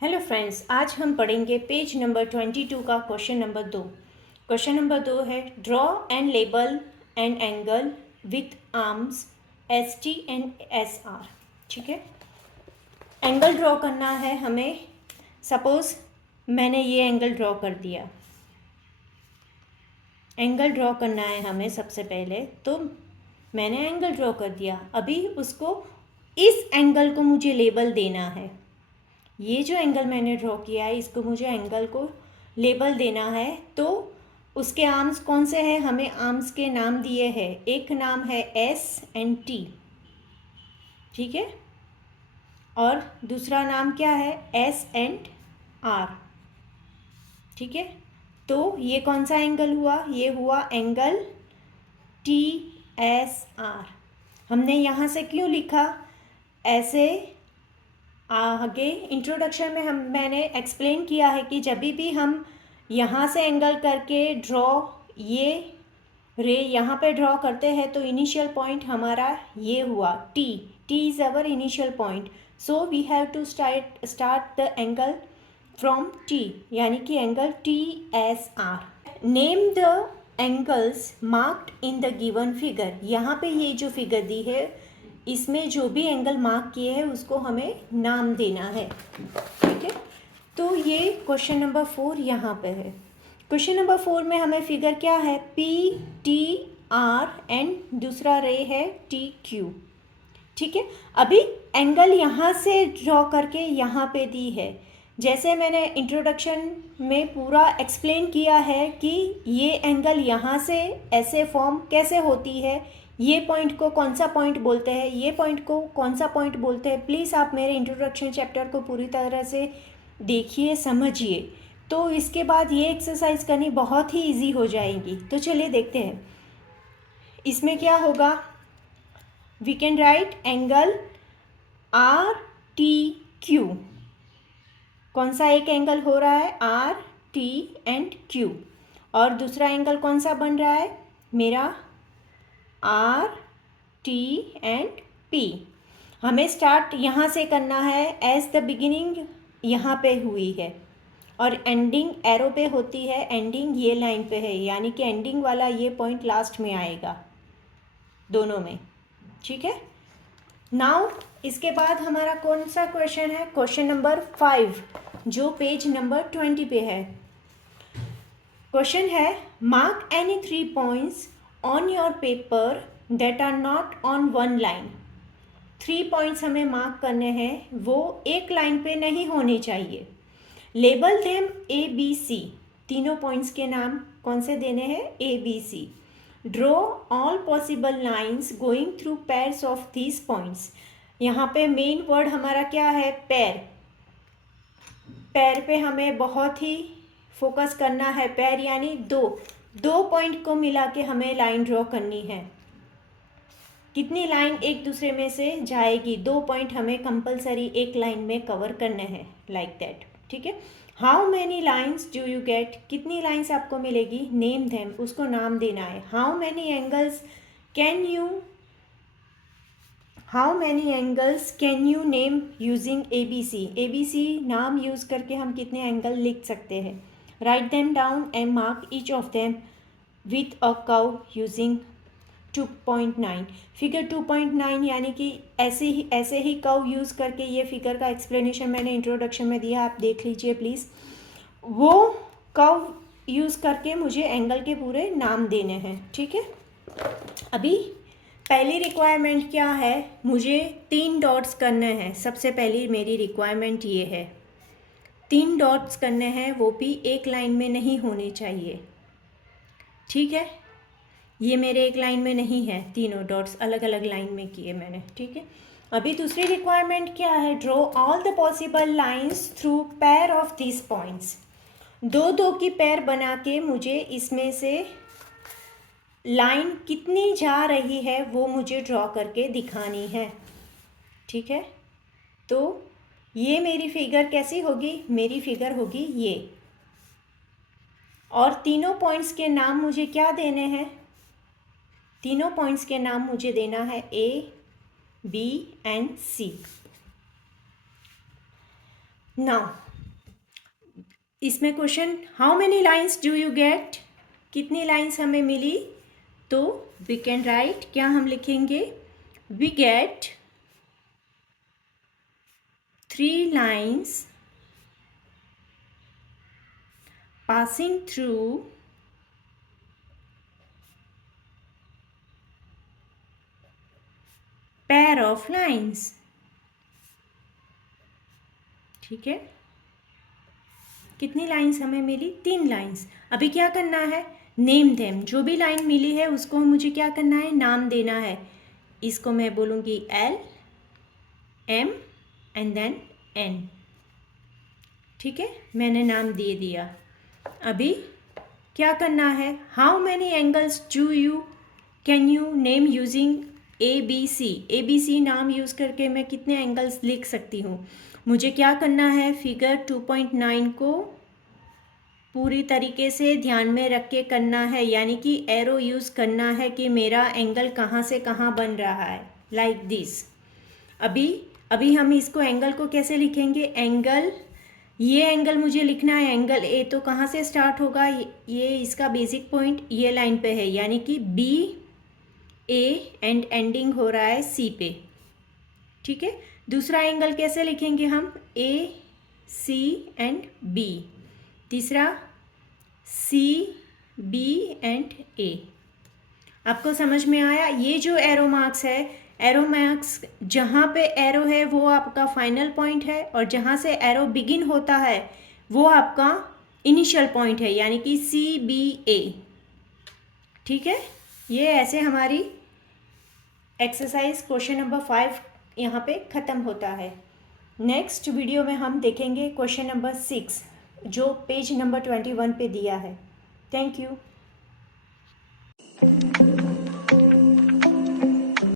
Hello friends, आज हम पढ़ेंगे पेज नंबर 22 का क्वेश्चन नंबर 2। क्वेश्चन नंबर 2 है draw and label an angle with arms S T and S R. ठीक है, एंगल ड्रॉ करना है हमें। सपोज मैंने ये एंगल ड्रॉ कर दिया। एंगल ड्रॉ करना है हमें सबसे पहले, तो मैंने एंगल ड्रॉ कर दिया। अभी उसको, इस एंगल को मुझे लेबल देना है। ये जो एंगल मैंने ड्रॉ किया है, इसको मुझे एंगल को लेबल देना है। तो उसके आर्म्स कौन से हैं? हमें आर्म्स के नाम दिए हैं। एक नाम है एस एंड टी, ठीक है, और दूसरा नाम क्या है? S and R. ठीक है, तो ये कौन सा एंगल हुआ? ये हुआ एंगल टी एस आर। हमने यहाँ से क्यों लिखा ऐसे? आगे इंट्रोडक्शन में मैंने एक्सप्लेन किया है कि जब भी हम यहाँ से एंगल करके ड्रॉ, ये रे यहाँ पे ड्रॉ करते हैं, तो इनिशियल पॉइंट हमारा ये हुआ T is our initial point. So we have to start the angle from T, यानी कि angle T S R. Name the angles marked in the given figure. यहाँ पे ये जो फिगर दी है, इसमें जो भी एंगल मार्क किए हैं उसको हमें नाम देना है। ठीक है, तो ये क्वेश्चन नंबर 4 यहाँ पे है। क्वेश्चन नंबर 4 में हमें फिगर क्या है? पी टी आर एंड दूसरा रे है टी क्यू। ठीक है, अभी एंगल यहाँ से ड्रॉ करके यहाँ पे दी है। जैसे मैंने इंट्रोडक्शन में पूरा एक्सप्लेन किया है कि ये एंगल यहाँ से ऐसे फॉर्म कैसे होती है, ये पॉइंट को कौन सा पॉइंट बोलते हैं, ये पॉइंट को कौन सा पॉइंट बोलते हैं। प्लीज़ आप मेरे इंट्रोडक्शन चैप्टर को पूरी तरह से देखिए, समझिए, तो इसके बाद ये एक्सरसाइज करनी बहुत ही इजी हो जाएगी। तो चलिए देखते हैं इसमें क्या होगा। We can write angle R T Q. कौन सा एक एंगल हो रहा है? R T and Q. और दूसरा एंगल कौन सा बन रहा है मेरा? R T and P. हमें स्टार्ट यहाँ से करना है। एज द बिगिनिंग यहाँ पे हुई है और एंडिंग एरो पे होती है। एंडिंग ये लाइन पे है, यानी कि एंडिंग वाला ये पॉइंट लास्ट में आएगा दोनों में। ठीक है, नाउ इसके बाद हमारा कौन सा क्वेश्चन है? क्वेश्चन नंबर 5, जो पेज नंबर 20 पे है। क्वेश्चन है mark any 3 points on your paper that are not on one line. 3 points हमें मार्क करने हैं, वो एक लाइन पे नहीं होने चाहिए। Label them A B C. तीनों पॉइंट्स के नाम कौन से देने हैं? A B C. Draw all possible lines going through pairs of these points. यहाँ पे मेन वर्ड हमारा क्या है? पैर। पैर पे हमें बहुत ही फोकस करना है। पैर यानी दो पॉइंट को मिला के हमें लाइन ड्रॉ करनी है। कितनी लाइन एक दूसरे में से जाएगी? 2 पॉइंट हमें कंपलसरी एक लाइन में कवर करने हैं, लाइक दैट। ठीक है, how many lines do you get? कितनी लाइन्स आपको मिलेगी? नेम देम, उसको नाम देना है। How many angles can you name using A B C नाम यूज करके हम कितने एंगल लिख सकते हैं? Write them down and mark each of them with a curve using 2.9। Figure 2.9 यानी कि ऐसे ही कर्व यूज़ करके ये फिगर का एक्सप्लेनेशन मैंने इंट्रोडक्शन में दिया, आप देख लीजिए प्लीज़। वो कर्व यूज़ करके मुझे एंगल के पूरे नाम देने हैं। ठीक है, अभी पहली रिक्वायरमेंट क्या है? मुझे 3 डॉट्स करने हैं। सबसे पहली मेरी रिक्वायरमेंट ये है, 3 डॉट्स करने हैं, वो भी एक लाइन में नहीं होने चाहिए। ठीक है, ये मेरे एक लाइन में नहीं है, तीनों डॉट्स अलग अलग लाइन में किए मैंने। ठीक है, अभी दूसरी रिक्वायरमेंट क्या है? Draw all the possible lines through pair of this points. 2 की पेयर बना के मुझे इसमें से लाइन कितनी जा रही है वो मुझे ड्रॉ करके दिखानी है। ठीक है, तो ये मेरी फिगर कैसी होगी? मेरी फिगर होगी ये, और तीनों पॉइंट्स के नाम मुझे क्या देने हैं? तीनों पॉइंट्स के नाम मुझे देना है, A, B and C. Now इसमें question, how many lines do you get, कितनी लाइन्स हमें मिली, तो वी कैन राइट, क्या हम लिखेंगे, we get 3 lines passing through pair of lines। ठीक है, कितनी लाइन्स हमें मिली, 3 लाइन्स। अभी क्या करना है, नेम देम, जो भी लाइन मिली है उसको मुझे क्या करना है, नाम देना है। इसको मैं बोलूँगी L, M and then N। ठीक है, मैंने नाम दे दिया। अभी क्या करना है, how many angles do you can you name using ABC। ABC नाम यूज़ करके मैं कितने एंगल्स लिख सकती हूँ। मुझे क्या करना है, फिगर 2.9 को पूरी तरीके से ध्यान में रख के करना है, यानी कि एरो यूज़ करना है कि मेरा एंगल कहाँ से कहाँ बन रहा है, लाइक दिस। अभी हम इसको एंगल को कैसे लिखेंगे, एंगल, ये एंगल मुझे लिखना है, एंगल ए, तो कहाँ से स्टार्ट होगा, ये इसका बेसिक पॉइंट ये लाइन पे है, यानी कि बी ए एंड एंडिंग हो रहा है सी पे। ठीक है, दूसरा एंगल कैसे लिखेंगे हम, ए सी एंड बी। तीसरा सी बी एंड ए। आपको समझ में आया, ये जो एरो मार्क्स है, एरो मार्क्स जहाँ पे एरो है वो आपका फाइनल पॉइंट है, और जहाँ से एरो बिगिन होता है वो आपका इनिशियल पॉइंट है, यानी कि CBA। ठीक है, ये ऐसे हमारी एक्सरसाइज क्वेश्चन नंबर 5 यहाँ पे ख़त्म होता है। नेक्स्ट वीडियो में हम देखेंगे क्वेश्चन नंबर 6 जो पेज नंबर 21 पे दिया है। Thank you.